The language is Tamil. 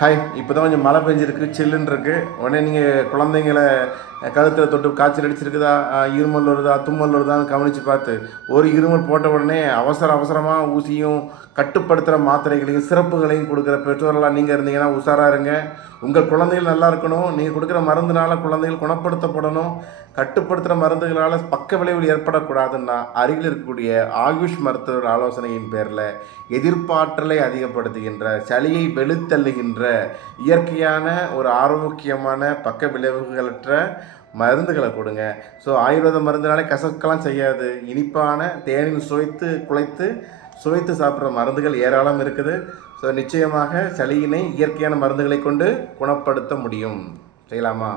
ஹாய். இப்போ தான் கொஞ்சம் மழை பெஞ்சிருக்கு, சில்லுன்னு இருக்குது. உடனே நீங்கள் குழந்தைங்கள கழுத்தில் தொட்டு காய்ச்சல் அடிச்சிருக்குதா, இருமல் வருதா, தும்மல் வருதான்னு கவனித்து பார்த்து, ஒரு இருமல் போட்ட உடனே அவசரமாக ஊசியும் கட்டுப்படுத்துகிற மாத்திரைகளையும் சிறப்புகளையும் கொடுக்குற பெற்றோர்களாக நீங்கள் இருந்தீங்கன்னா உஷாராக இருங்க. உங்கள் குழந்தைகள் நல்லா இருக்கணும். நீங்கள் கொடுக்குற மருந்துனால குழந்தைகள் குணப்படுத்தப்படணும். கட்டுப்படுத்துகிற மருந்துகளால் பக்க விளைவுகள் ஏற்படக்கூடாதுன்னா அருகில் இருக்கக்கூடிய ஆயுஷ் மருத்துவர் ஆலோசனையின் பேரில் எதிர்ப்பாற்றலை அதிகப்படுத்துகின்ற, சளியை வெளுத்தள்ளுகின்ற இயற்கையான ஒரு ஆரோக்கியமான பக்க விளைவுகளற்ற மருந்துகளை கொடுங்க. ஸோ ஆயுர்வேத மருந்துனாலே கசக்கலாம் செய்யாது. இனிப்பான தேனில் சுவைத்து சாப்பிட்ற மருந்துகள் ஏராளம் இருக்குது. ஸோ நிச்சயமாக சளியினை இயற்கையான மருந்துகளை கொண்டு குணப்படுத்த முடியும். செய்யலாமா?